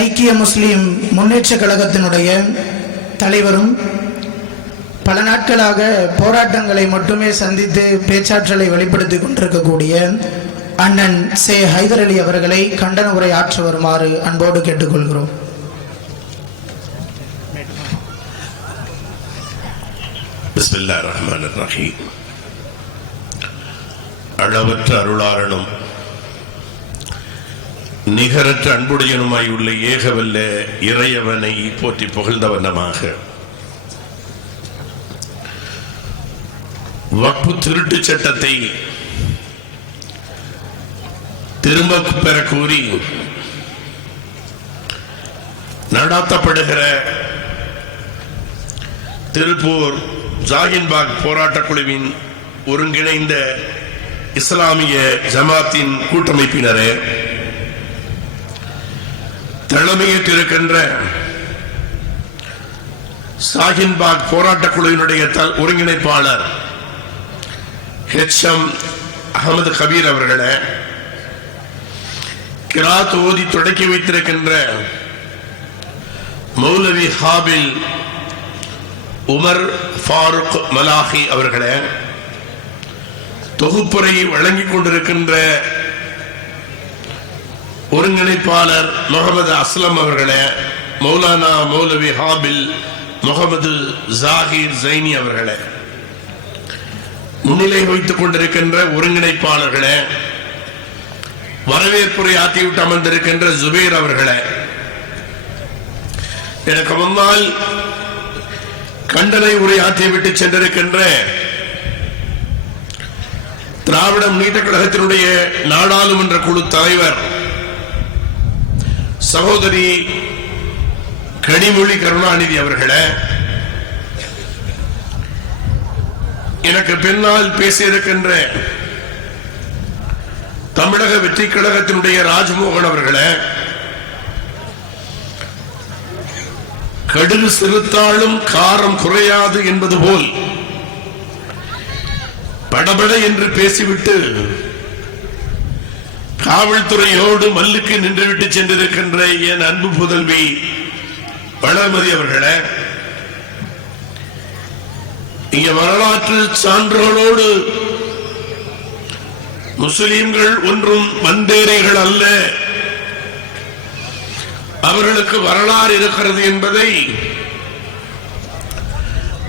ஐக்கிய முஸ்லிம் முன்னேற்ற கழகத்தினுடைய தலைவரும் பல நாட்களாக போராட்டங்களை மட்டுமே சந்தித்து பேச்சாற்றலை வெளிப்படுத்திக் கொண்டிருக்கக்கூடிய அண்ணன் சே ஹைதர் அலி அவர்களை கண்டன உரை ஆற்ற வருமாறு அன்போடு கேட்டுக்கொள்கிறோம். பிஸ்மில்லாஹிர் ரஹ்மானிர் ரஹீம். அளவற்ற அருளாளனும் நிகரற்ற அன்புடையனுமாய் உள்ள ஏகவல்ல இறையவனை போற்றி புகழ்ந்தவனமாக வக்ஃபு திருட்டு சட்டத்தை திரும்ப பெற கோரி நடாத்தப்படுகிற திருப்பூர் ஜாகின்பாக் போராட்டக் குழுவின் ஒருங்கிணைந்த இஸ்லாமிய ஜமாத்தின் கூட்டமைப்பினரே, தலைமையேற்றிருக்கின்ற ஷாஹின்பாக் போராட்டக் குழுவினுடைய ஒருங்கிணைப்பாளர் HM அகமது கபீர் அவர்களே, கிராத் ஓதி தொடக்கி வைத்திருக்கின்ற மௌலவி ஹாபில் உமர் ஃபாரூக் மலாஹி அவர்களே, தொகுப்புரை வழங்கிக் கொண்டிருக்கின்ற ஒருங்கிணைப்பாளர் முகமது அஸ்லம் அவர்களே, மௌலானா மௌலவி ஹாபில் முகமது ஜாகிர் ஜைனி அவர்களே, முன்னிலை வைத்துக் கொண்டிருக்கின்ற ஒருங்கிணைப்பாளர்களே, வரவேற்புரை ஆற்றிவிட்டு அமர்ந்திருக்கின்ற ஜுபேர் அவர்களே, எனக்கு முன்னால் கண்டனை உரை ஆற்றிவிட்டு சென்றிருக்கின்ற திராவிட முன்னேற்ற கழகத்தினுடைய நாடாளுமன்ற குழு தலைவர் சகோதரி கனிமொழி கருணாநிதி அவர்களே, எனக்கு பின்னால் பேசியிருக்கின்ற தமிழக வெற்றி கழகத்தினுடைய ராஜ்மோகன் அவர்களே, கடுகு சிறுத்தாலும் காரம் குறையாது என்பது போல் படபட என்று பேசிவிட்டு காவல்துறையோடு மல்லுக்கு நின்றுவிட்டு சென்றிருக்கின்ற என் அன்பு புதல்வி வளர்மதி அவர்களே, இங்க வரலாற்று சான்றுகளோடு முஸ்லிம்கள் ஒன்றும் வந்தேரைகள் அல்ல, அவர்களுக்கு வரலாறு இருக்கிறது என்பதை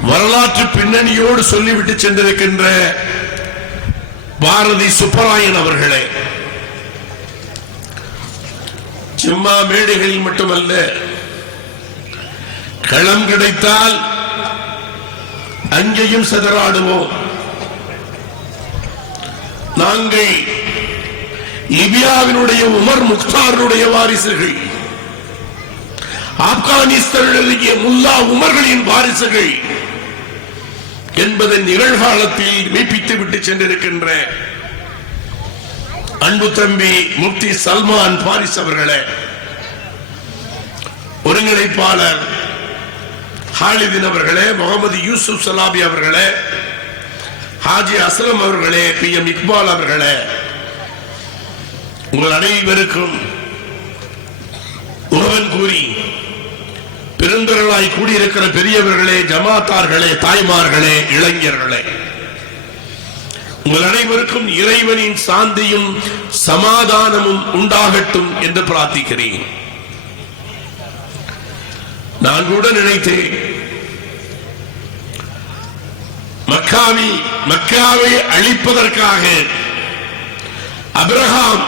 வரலாற்று பின்னணியோடு சொல்லிவிட்டு சென்றிருக்கின்ற பாரதி சுப்பராயன் அவர்களே, சும்மா மேடைகளில் மட்டுமல்ல, களம் கிடைத்தால் அங்கேயும் சதராடுவோம். நாங்கள் லிபியாவினுடைய உமர் முக்தாருடைய வாரிசுகள், ஆப்கானிஸ்தானில் முல்லா உமர்களின் வாரிசுகள் என்பதை நிகழ்காலத்தில் மெய்ப்பித்து விட்டு சென்றிருக்கின்ற அன்பு தம்பி முஃப்தி சல்மான் பாரிஸ் அவர்களே, ஒருங்கிணைப்பாளர் ஹாலிதின் அவர்களே, முகமது யூசுப் சலாபி அவர்களே, ஹாஜி அஸ்லம் அவர்களே, PM இக்பால் அவர்களே, உங்கள் அனைவருக்கும் உறவன் கூறி பெருந்திரளாய் கூடியிருக்கிற பெரியவர்களே, ஜமாத்தார்களே, தாய்மார்களே, இளைஞர்களே, உங்கள் அனைவருக்கும் இறைவனின் சாந்தியும் சமாதானமும் உண்டாகட்டும் என்று பிரார்த்திக்கிறேன். நான் கூட நினைத்தேன், மக்காவை அழிப்பதற்காக அபிரகாம்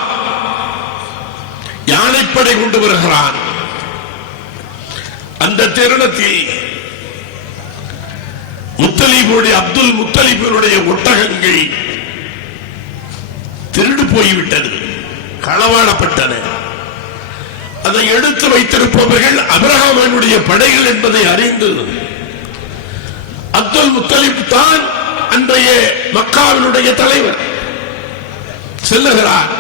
யானைப்படை கொண்டு வருகிறான். அந்த தருணத்தில் அப்துல் முத்தலிபுடைய ஒட்டகங்கள் திருடு போய்விட்டது, களவாடப்பட்டன. அதை எடுத்து வைத்திருப்பவர்கள் அபிரகாமனுடைய படைகள் என்பதை அறிந்து அப்துல் முத்தலிப் தான் அன்றைய மக்காவினுடைய தலைவர் செல்லுகிறார்.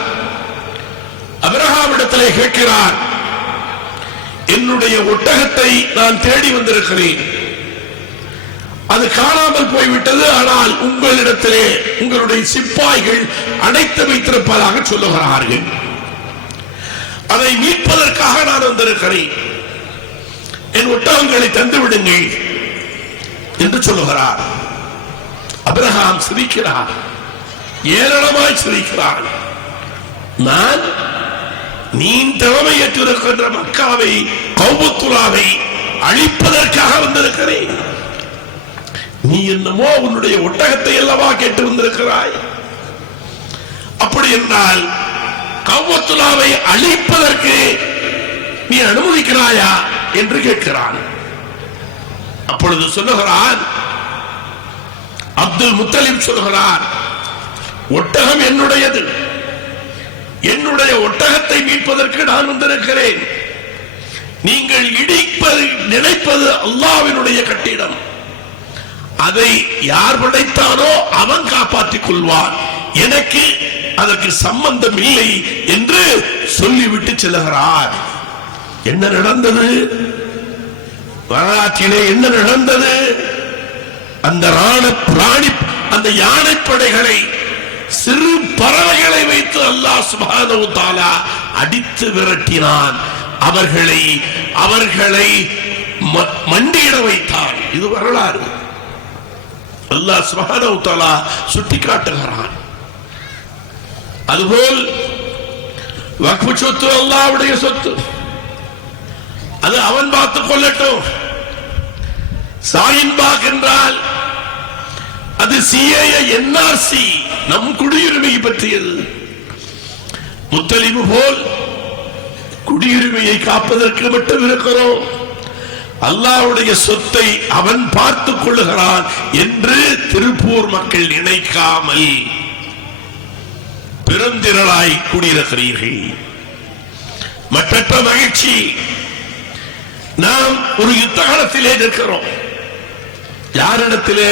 அபிரகாமிடத்திலே கேட்கிறார், என்னுடைய ஒட்டகத்தை நான் தேடி வந்திருக்கிறேன், அது காணாமல் போய்விட்டது, ஆனால் உங்களிடத்திலே உங்களுடைய சிப்பாய்கள் அடைத்து வைத்திருப்பதாக சொல்லுகிறார்கள். அதை மீட்பதற்காக நான் நான் வந்திருக்கிறேன், என் ஒட்டகங்களை தந்து விடுங்கள் என்று சொல்லுகிறார். அபிரகாம் சிரிக்கிறார், ஏராளமாய் சிரிக்கிறார். நான் நீ தலைமையேற்றிருக்கின்ற மக்காவை, கௌபத்துல்லாவை அழிப்பதற்காக வந்திருக்கிறேன். நீ என்னமோ உன்னுடைய ஒட்டகத்தை அல்லவா கேட்டு வந்திருக்கிறாய். அப்படி என்றால் கௌபத்துல்லாவை அழிப்பதற்கு நீ அனுமதிக்கிறாயா என்று கேட்கிறான். அப்பொழுது சொல்லுகிறான், அப்துல் முத்தலிப் சொல்லுகிறார், ஒட்டகம் என்னுடையது, என்னுடைய ஒட்டகத்தை மீட்பதற்கு நான் வந்திருக்கிறேன். நீங்கள் இடிப்பது நினைப்பது அல்லாஹ்வினுடைய கட்டிடம், அதை யார் படைத்தானோ அவன் காப்பாற்றிக் கொள்வான், எனக்கு அதற்கு சம்பந்தம் இல்லை என்று சொல்லிவிட்டு செல்கிறார். என்ன நடந்தது வரலாற்றிலே? என்ன நடந்தது? அந்த அந்த யானைப்படைகளை, சிறு பறவைகளை வைத்து அல்லாஹ் சுப்ஹானஹு வ தஆலா அடித்து விரட்டினான். அவர்களை மண்டியிட வைத்தான். இது வரலாறு. அல்லாஹ் சுப்ஹானஹு வ தஆலா சுட்டிக்காட்டுகிறான். அதுபோல் வக்ஃபு சொத்து அல்லாஹ்வுடைய சொத்து, அது அவன் பார்த்துக் கொள்ளட்டும். சாயின்பாக் என்றால் அது சிஏஏ என்ஆர்சி, நம் குடியுரிமை பற்றியது. முத்தலிபு போல் குடியுரிமையை காப்பதற்கு மட்டும் இருக்கிறோம், அல்லாஹ்வுடைய சொத்தை அவன் பார்த்துக் கொள்ளுகிறான் என்று திருப்பூர் மக்கள் நினைக்காமல் பெருந்திரளாய் கூடியிருக்கிறீர்கள். மற்றற்ற மகிழ்ச்சி. நாம் ஒரு யுத்த காலத்திலே நிற்கிறோம். யாரிடத்திலே?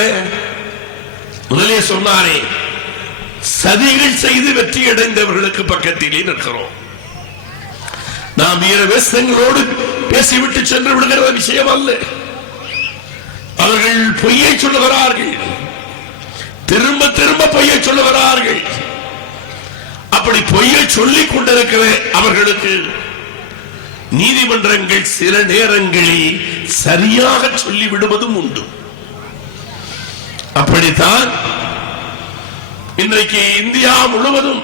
முதலே சொன்னாரே, சதிகள் செய்து வெற்றி அடைந்தவர்களுக்கு பக்கத்திலே நிற்கிறோம். நாம் வீர வேஷங்களோடு பேசிவிட்டு சென்று விடுகிற விஷயம் அல்ல. அவர்கள் பொய்யை சொல்லுகிறார்கள், திரும்ப திரும்ப பொய்யை சொல்லுகிறார்கள். அப்படி பொய்யை சொல்லிக் கொண்டிருக்கிற அவர்களுக்கு நீதிமன்றங்கள் சில நேரங்களில் சரியாக சொல்லிவிடுவதும் உண்டு. அப்படித்தான் இன்றைக்கு இந்தியா முழுவதும்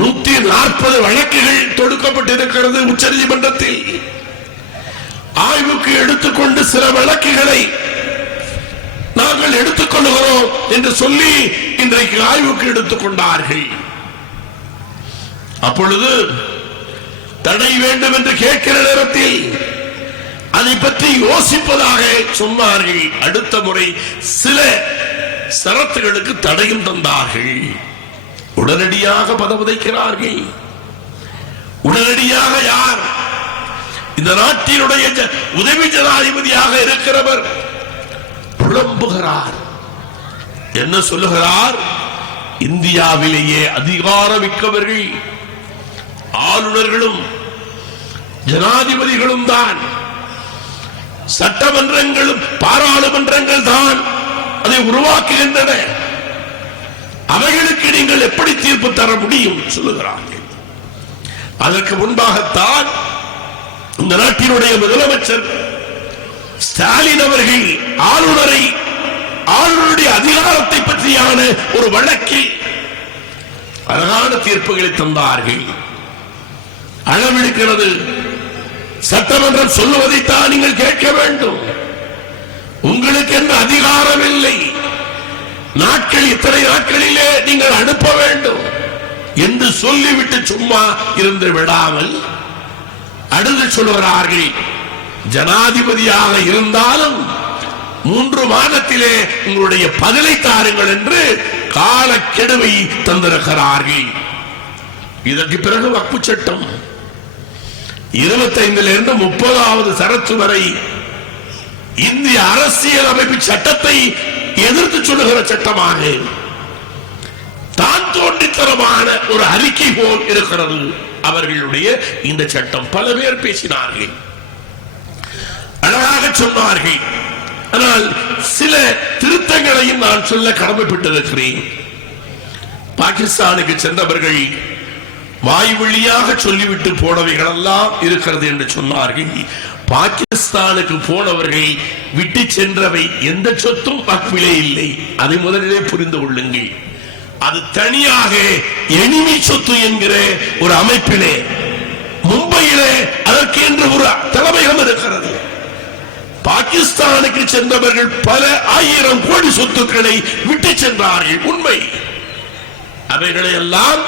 140 வழக்குகள் தொடுக்கப்பட்டிருக்கிறது உச்ச நீதிமன்றத்தில். ஆய்வுக்கு எடுத்துக்கொண்டு சில வழக்குகளை நாங்கள் எடுத்துக்கொள்கிறோம் என்று சொல்லி இன்றைக்கு ஆய்வுக்கு எடுத்துக்கொண்டார்கள். அப்பொழுது தடை வேண்டும் என்று கேட்கிற நேரத்தில் அதை பற்றி யோசிப்பதாக சொன்னார்கள். அடுத்த முறை சில சரத்துகளுக்கு தடையும் தந்தார்கள். உடனடியாக பதவிதைக்கிறார்கள். உடனடியாக யார்? இந்த நாட்டினுடைய உதவி ஜனாதிபதியாக இருக்கிறவர் புலம்புகிறார். என்ன சொல்லுகிறார்? இந்தியாவிலேயே அதிகாரமிக்கவர்கள் ஆளுநர்களும் ஜனாதிபதிகளும் தான், சட்டமன்றங்களும் பாராளுமன்றங்கள் தான் அதை உருவாக்குகின்றன. அவைகளுக்கு நீங்கள் எப்படி தீர்ப்பு தர முடியும் சொல்லுகிறார்கள். அதற்கு முன்பாகத்தான் இந்த நாட்டினுடைய முதலமைச்சர் ஸ்டாலின் அவர்கள் ஆளுநருடைய அதிகாரத்தை பற்றியான ஒரு வழக்கில் அழகான தீர்ப்புகளை தந்தார்கள். அளவெடுக்கிறது. சட்டமன்றம் சொல்லுவதைத்தான் நீங்கள் கேட்க வேண்டும். உங்களுக்கு என்ற அதிகாரம் இல்லை. நாட்கள் இத்தனை நாட்களிலே நீங்கள் அனுப்ப வேண்டும் என்று சொல்லிவிட்டு சும்மா இருந்து விடாமல் அடுத்து சொல்லுகிறார்கள், ஜனாதிபதியாக இருந்தாலும் 3 மாதத்திலே உங்களுடைய பதிலை தாருங்கள் என்று காலக்கெடுவை தந்திருக்கிறார்கள். இதற்கு பிறகு வக்ஃபு சட்டம் 25 30வது சரத்து வரை இந்திய அரசியல் அமைப்பு சட்டத்தை எதிர்த்து சொல்லுகிற சட்டமாக தான் தோன்றித்தனமான ஒரு அறிக்கை போல் இருக்கிறது அவர்களுடைய இந்த சட்டம். பல பேர் பேசினார்கள், அழகாக சொன்னார்கள். ஆனால் சில திருத்தங்களையும் நான் சொல்ல கடமைப்பட்டிருக்கிறேன். பாகிஸ்தானுக்கு சென்றவர்கள் வாய் வழியாக சொல்லிவிட்டு போனவைகள் எல்லாம் இருக்கிறது என்று சொன்னார்கள். பாகிஸ்தானுக்கு போனவர்கள் விட்டு சென்றவை எந்த சொத்தும் வக்ஃபிலே இல்லை. அதை முதலிலே புரிந்து கொள்ளுங்கள். அது தனியாக எனிமி சொத்து என்கிற ஒரு அமைப்பிலே மும்பையிலே அதற்கு என்று ஒரு தலைமையம் இருக்கிறது. பாகிஸ்தானுக்கு சென்றவர்கள் பல 1000 கோடி சொத்துக்களை விட்டு சென்றார்கள். உண்மை. அவைகளை எல்லாம்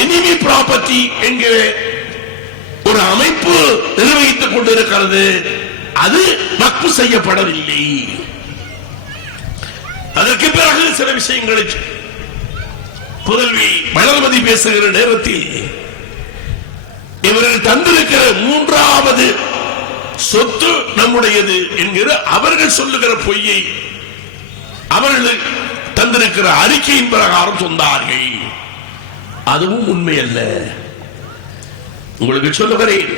எனிமி ப்ராப்பர்ட்டி என்கிற ஒரு அமைப்பு நிர்வகித்துக் கொண்டிருக்கிறது. அது வக்ஃப் செய்யப்படவில்லை. அதற்கு பிறகு சில விஷயங்களை புதல்வி மலர்மதி பேசுகிற நேரத்தில் இவர்கள் தந்திருக்கிற 3வது சொத்து நம்முடையது என்கிற அவர்கள் சொல்லுகிற பொய்யை அவர்கள் தந்திருக்கிற அறிக்கையின் பிரகாரம் சொன்னார்கள். அதுவும் உண்மை அல்ல. உங்களுக்கு சொல்லுகிறேன்,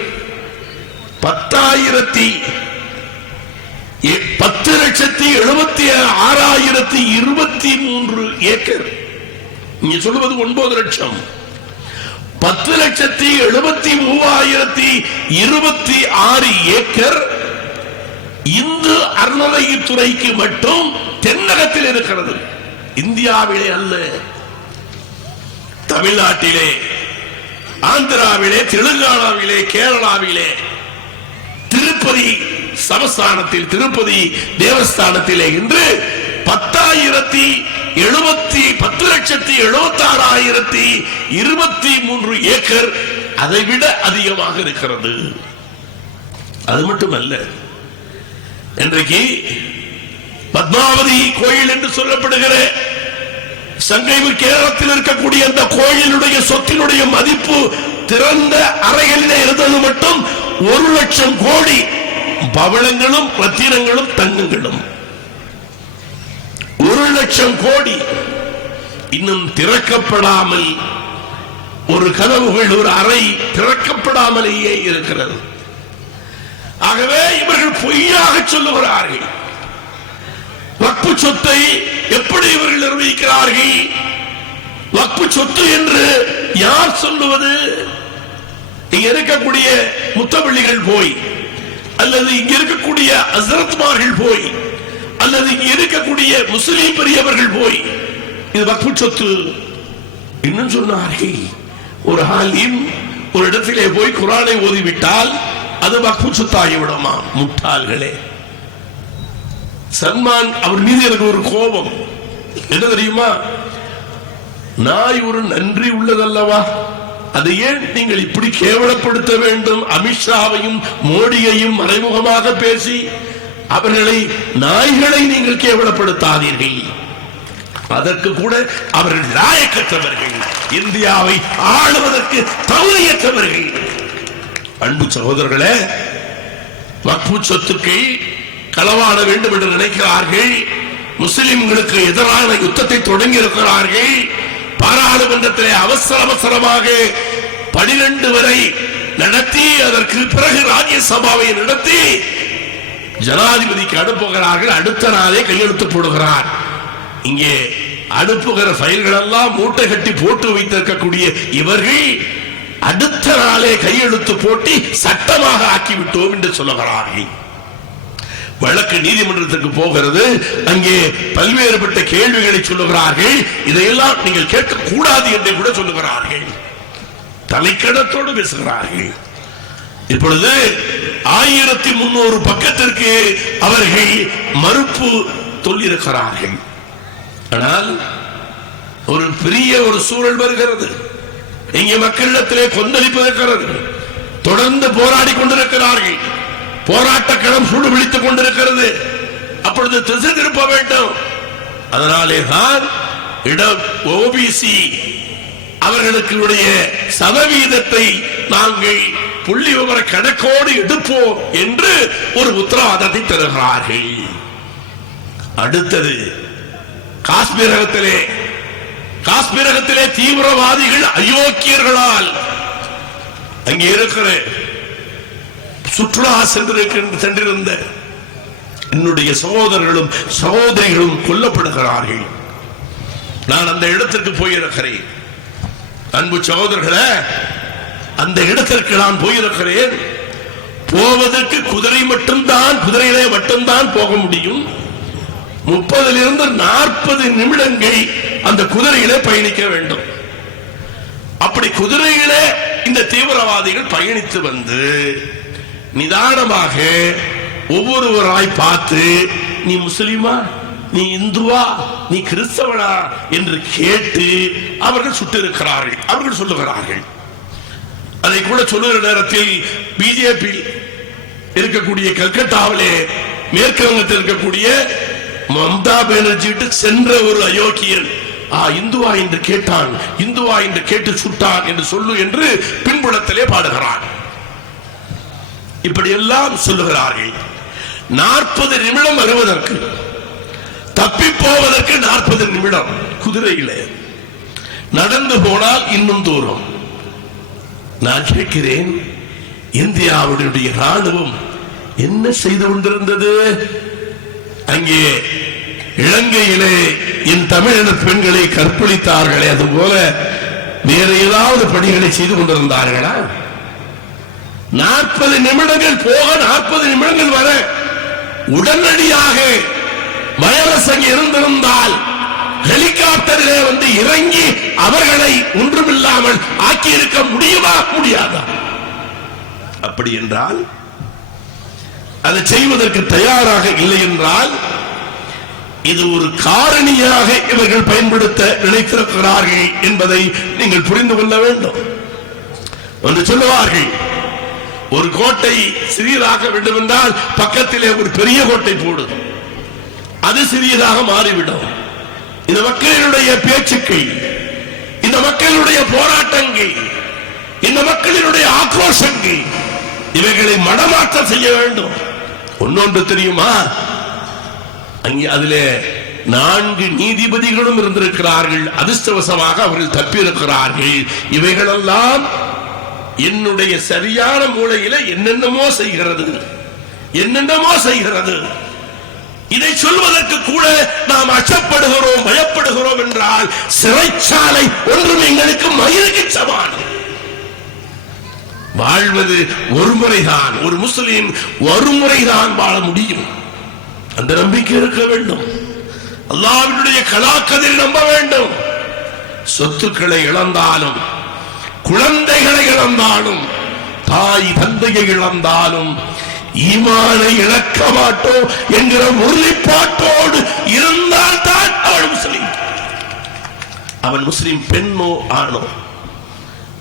10,76,23 ஏக்கர். நீங்க சொல்லுவது 9 லட்சம். 10,73,026 ஏக்கர் இந்து அறநிலையத்துறைக்கு மட்டும் தென்னகத்தில் இருக்கிறது. இந்தியாவிலே அல்ல, தமிழ்நாட்டிலே, ஆந்திராவிலே, தெலுங்கானாவிலே, கேரளாவிலே, திருப்பதி சமஸ்தானத்தில், திருப்பதி தேவஸ்தானத்திலே இன்று 10,76,23 ஏக்கர் அதை விட அதிகமாக இருக்கிறது. அது மட்டுமல்ல, இன்றைக்கு பத்மாவதி கோயில் என்று சொல்லப்படுகிற சங்கைவு கேரளத்தில் இருக்கக்கூடிய அந்த கோயிலுடைய சொத்தினுடைய மதிப்பு திறந்த அறைகளிலே இருந்தது மட்டும் 1 லட்சம் கோடி. பவளங்களும் ரத்தினங்களும் தங்கங்களும் 1 லட்சம் கோடி. இன்னும் திறக்கப்படாமல் ஒரு கதவுகள், ஒரு அறை திறக்கப்படாமலேயே இருக்கிறது. ஆகவே இவர்கள் பொய்யாக சொல்லுகிறார்கள். வக்ஃபு சொத்தை எப்படி இவர்கள் நிர்வகிக்கிறார்கள்? வக்ஃபு சொத்து என்று யார் சொல்லுவது? இங்க இருக்கக்கூடிய முத்தவள்ளிகள் போய், அல்லது இங்க இருக்கக்கூடிய ஹஸ்ரத்மார்கள் போய், அல்லது இங்க இருக்கக்கூடிய முஸ்லிம் பெரியவர்கள் போய் இது வக்ஃபு சொத்து இன்னும் சொன்னார்கள். ஒரு ஆலிம் ஒரு இடத்திலே போய் குர்ஆனை ஓதிவிட்டால் அது வக்ஃபு சொத்தாகிவிடுமா? முட்டாள்களே. சல்மான் அவர் மீது எனக்கு ஒரு கோபம் என்ன தெரியுமா? நாய் ஒரு நன்றி உள்ளதல்லவா, அதை ஏன் நீங்கள் இப்படி கேவலப்படுத்த வேண்டும்? அமித்ஷாவையும் மோடியையும் மறைமுகமாக பேசி அவர்களை, நாய்களை நீங்கள் கேவலப்படுத்தாதீர்கள். அதற்கு கூட அவர்கள் லாயக்கற்றவர்கள், இந்தியாவை ஆளுவதற்கு தகுதியற்றவர்கள். அன்பு சகோதரர்களே, வக்ஃபு சொத்துக்கள் களவாட வேண்டும் என்று நினைக்கிறார்கள். முஸ்லிம்களுக்கு எதிரான யுத்தத்தை தொடங்கி இருக்கிறார்கள். பாராளுமன்றத்திலே அவசரமாக 12 வரை நடத்தி, அதற்கு பிறகு ராஜ்யசபாவை நடத்தி ஜனாதிபதிக்கு அனுப்புகிறார்கள். அடுத்த நாளே கையெழுத்து போடுகிறார். இங்கே அனுப்புகிற ஃபைல்கள் எல்லாம் மூட்டை கட்டி போட்டு வைத்திருக்கக்கூடிய இவர்கள் அடுத்த நாளே கையெழுத்து போட்டு சட்டமாக ஆக்கிவிட்டோம் என்று சொல்லுகிறார்கள். வழக்கு நீதிமன்றத்துக்கு போகிறது. அங்கே பல்வேறுபட்ட கேள்விகளை சொல்லுகிறார்கள். இதையெல்லாம் நீங்கள் கேட்கக்கூடாது என்று கூட சொல்லுகிறார்கள். தலைக்கணத்தோடு பேசுகிறார்கள். இப்பொழுது 1300 பக்கத்திற்கு அவர்கள் மறுப்பு சொல்லியிருக்கிறார்கள். ஆனால் ஒரு பெரிய ஒரு சூழல் வருகிறது. இங்கே மக்களிடத்திலே கொந்தளிப்பு இருக்கிறது. தொடர்ந்து போராடி கொண்டிருக்கிறார்கள். போராட்ட களம் சூடு விழித்துக் கொண்டிருக்கிறது. அப்பொழுது திசை திருப்ப வேண்டும். அதனாலே தான் ஓபிசி அவர்களுடைய சதவீதத்தை நாங்கள் புள்ளி விவர கணக்கோடு எடுப்போம் என்று ஒரு உத்தரவாதத்தை தருகிறார்கள். அடுத்தது காஷ்மீரகத்திலே தீவிரவாதிகள் அயோக்கியர்களால் அங்கே இருக்கிற சுற்றுலா சென்றிருந்த என்னுடைய சகோதரர்களும் சகோதரிகளும் கொல்லப்படுகிறார்கள். நான் அந்த இடத்திற்கு போயிருக்கிறேன். அன்பு சகோதரர்களே, அந்த இடத்திற்கு நான் போயிருக்கிறேன். போவதற்கு குதிரை மட்டும்தான், குதிரையிலே மட்டும்தான் போக முடியும். 30 to 40 நிமிடங்கள் அந்த குதிரையிலே பயணிக்க வேண்டும். அப்படி குதிரையிலே இந்த தீவிரவாதிகள் பயணித்து வந்து நிதானமாக ஒவ்வொருவராய் பார்த்து, நீ முஸ்லிமா, நீ இந்துவா, நீ கிறிஸ்தவனா என்று கேட்டு அவர்கள் சுட்டிருக்கிறார்கள். அவர்கள் சொல்லுகிறார்கள். அதை கூட சொல்லுகிற நேரத்தில் பிஜேபி இருக்கக்கூடிய கல்கத்தாவிலே மேற்கு வங்கத்தில் இருக்கக்கூடிய மம்தா பானர்ஜி சென்ற ஒரு அயோக்கியன் இந்துவா என்று கேட்டான், இந்துவா என்று கேட்டு சுட்டான் என்று சொல்லு என்று பின்புலத்திலே பாடுகிறான். இப்படி எல்லாம் சொல்லுகிறார்கள். 40 நிமிடம் வருவதற்கு, தப்பி போவதற்கு 40 நிமிடம் குதிரையிலே, நடந்து போனால் இன்னும் தூரம். நான் கேட்கிறேன், இந்தியாவுடைய ராணுவம் என்ன செய்து கொண்டிருந்தது? அங்கே இலங்கையிலே என் தமிழின பெண்களை கற்பழித்தார்களே, அதுபோல வேற ஏதாவது பணிகளை செய்து கொண்டிருந்தார்களா? 40 நிமிடங்கள் போக, 40 நிமிடங்கள் வர உடனடியாக வைரஸ் அங்கே இருந்திருந்தால் ஹெலிகாப்டரிலே வந்து இறங்கி அவர்களை ஒன்றுமில்லாமல் ஆக்கி இருக்க முடியுமா, முடியாதா? அப்படி என்றால், அதை செய்வதற்கு தயாராக இல்லை என்றால், இது ஒரு காரணியாக இவர்கள் பயன்படுத்த நினைத்திருக்கிறார்கள் என்பதை நீங்கள் புரிந்து கொள்ள வேண்டும். என்று சொல்லுவார்கள், ஒரு கோட்டை சிறியதாக வேண்டும் என்றால் பக்கத்திலே ஒரு பெரிய கோட்டை போடும், அது சிறியதாக மாறிவிடும். இந்த மக்களுடைய பேச்சுக்கள், இந்த மக்களுடைய போராட்டங்கள், இந்த மக்களுடைய ஆக்ரோஷங்கள், இவைகளை மனமாற்றம் செய்ய வேண்டும். ஒன்னொன்று தெரியுமா? அங்கே அதிலே 4 நீதிபதிகளும் இருந்திருக்கிறார்கள். அதிர்ஷ்டவசமாக அவர்கள் தப்பியிருக்கிறார்கள். இவைகளெல்லாம் என்னுடைய சரியான மூளையில என்னென்னமோ செய்கிறது, என்னென்னமோ செய்கிறது. இதை சொல்வதற்கு கூட நாம் அச்சப்படுகிறோம், பயப்படுகிறோம் என்றால் சிறைச்சாலை ஒன்றும் எங்களுக்கு மயிருக்கு சமானம். வாழ்வது ஒரு முறைதான், ஒரு முஸ்லிம் ஒரு முறைதான் வாழ முடியும். அந்த நம்பிக்கை இருக்க வேண்டும். அல்லாஹ்வுடைய கலாக்கதில் நம்ப வேண்டும். சொத்துக்களை இழந்தாலும், குழந்தைகளை இழந்தாலும், தாய் தந்தையை இழந்தாலும் ஈமானை இழக்க மாட்டோம் என்கிற உறுதிப்பாட்டோடு இருந்தால் தான் அவன் முஸ்லிம். அவன் முஸ்லிம் பெண்ணோ ஆணோ.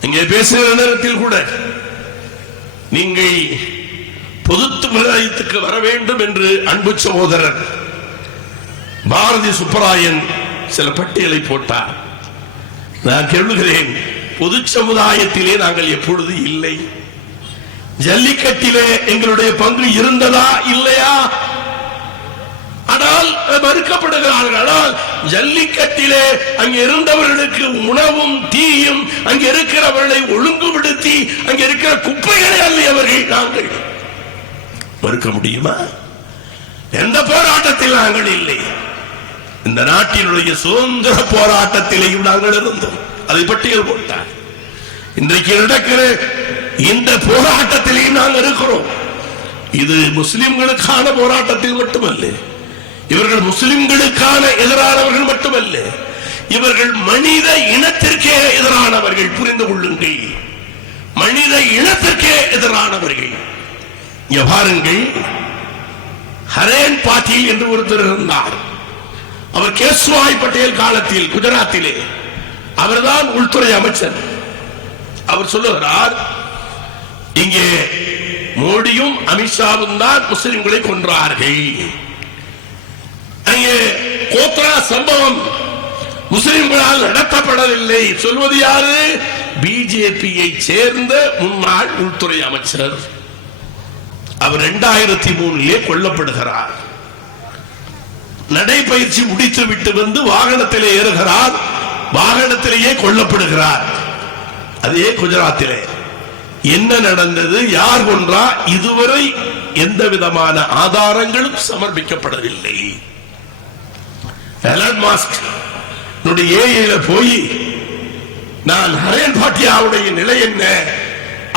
இங்கே பேசுகிற நேரத்தில் கூட நீங்கள் பொது சமுதாயத்துக்கு வர வேண்டும் என்று அன்பு சகோதரர் பாரதி சுப்பராயன் சில பட்டியலை போட்டார். நான் கேளுகிறேன், பொது சமுதாயத்திலே நாங்கள் எப்பொழுது இல்லை? ஜல்லிக்கட்டிலே எங்களுடைய பங்கு இருந்ததா இல்லையா? ஆனால் மறுக்கப்படுகிறார்கள். ஆனால் ஜல்லிக்கட்டிலே அங்கே இருந்தவர்களுக்கு உணவும் தீயும், அங்கே இருக்கிறவர்களை ஒழுங்குபடுத்தி அங்கே இருக்கிற குப்பைகளை அள்ளியவர்கள் நாங்கள். மறுக்க முடியுமா? எந்த போராட்டத்தில் நாங்கள் இல்லை. இந்த நாட்டினுடைய சுதந்திர போராட்டத்திலேயும் நாங்கள் இருந்தோம். அதை பட்டியல் போட்டார். இன்றைக்கு நடக்கிற இந்த போராட்டத்திலேயும் நாங்கள் இருக்கிறோம். இது முஸ்லிம்களுக்கான போராட்டத்தில் மட்டுமல்ல, இவர்கள் முஸ்லிம்களுக்கான எதிரானவர்கள் மட்டுமல்ல, இவர்கள் மனித இனத்திற்கே எதிரானவர்கள். புரிந்து கொள்ளுங்கள், மனித இனத்திற்கே எதிரானவர்கள். பாருங்கள், ஹரேன் பாட்டீல் என்று ஒருத்தர் இருந்தார். அவர் கேசுபாய் பட்டேல் காலத்தில் குஜராத்திலே அவர்தான் உள்துறை அமைச்சர். அவர் சொல்லுகிறார், இங்கே மோடியும் அமித்ஷாவும் தான் முஸ்லிம்களை கொன்றார்கள். அங்கே கோத்ரா சம்பவம் முஸ்லிம்களால் நடத்தப்படவில்லை. சொல்வது யாரு? பிஜேபியை சேர்ந்த முன்னாள் உள்துறை அமைச்சர். அவர் 2003 கொல்லப்படுகிறார். நடைபயிற்சி முடித்து விட்டு வந்து வாகனத்திலே ஏறுகிறார், வாகனத்திலேயே கொல்லப்படுகிறார். அதே குஜராத்திலே என்ன நடந்தது, யார் கொன்றா, இதுவரை எந்த விதமான ஆதாரங்களும் சமர்ப்பிக்கப்படவில்லை. எலன் மாஸ்க் ஏஐல போய் நான் ஹரேன் பாட்டியாவுடைய நிலை என்ன,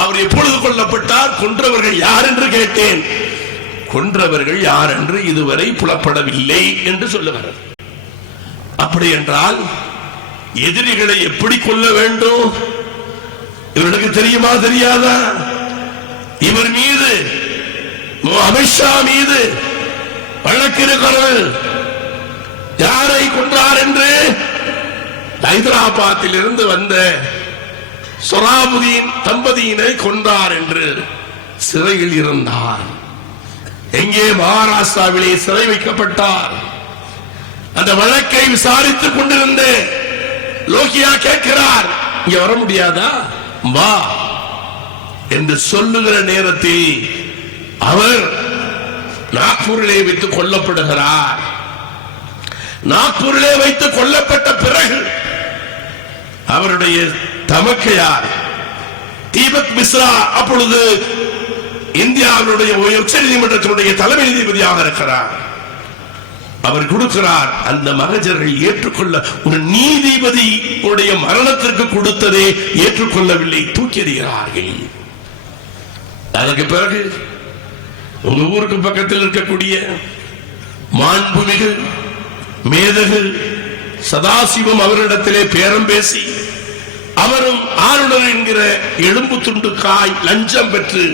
அவர் எப்பொழுது கொல்லப்பட்டார், கொன்றவர்கள் யார் என்று கேட்டேன். கொன்றவர்கள் யார் என்று இதுவரை புலப்படவில்லை என்று சொல்லுவார். அப்படி என்றால் எதிரிகளை எப்படி கொல்ல வேண்டும் இவர்களுக்கு தெரியுமா தெரியாதா? இவர் மீது, அமித்ஷா மீது வழக்கிருக்கிறது. யாரை கொன்றார் என்று ஹைதராபாத்தில் இருந்து வந்த சொராபுதீன் தம்பதியினை கொன்றார் என்று சிறையில் இருந்தார். எங்கே? மகாராஷ்டிராவிலே சிறை வைக்கப்பட்டார். அந்த வழக்கை விசாரித்துக் கொண்டிருந்த லோகியா கேட்கிறார், இங்க வர முடியாதா, வா என்று சொல்லுகிற நேரத்தில் அவர் நாக்பூரிலே வைத்து கொல்லப்படுகிறார். நாக்பூரிலே வைத்து கொல்லப்பட்ட பிறகு அவருடைய தமக்கையார் தீபக் மிஸ்ரா அப்பொழுது இந்தியாவுடைய உச்ச நீதிமன்றத்தினுடைய தலைமை நீதிபதியாக இருக்கிறார். அவர் கொடுக்கிறார், அந்த மகஜர்கள் ஏற்றுக்கொள்ள, ஒரு நீதிபதி உடைய மரணத்திற்கு கொடுத்ததே ஏற்றுக்கொள்ளவில்லை, தூக்கி எறிகிறார்கள். அதற்கு பிறகு உங்க ஊருக்கு பக்கத்தில் இருக்கக்கூடிய மாண்புமிகு மேதகு சதாசிவம் அவரிடத்திலே பேரம் பேசி அவரும் ஆளுநர் என்கிற எலும்பு துண்டு காய் லஞ்சம் பெற்று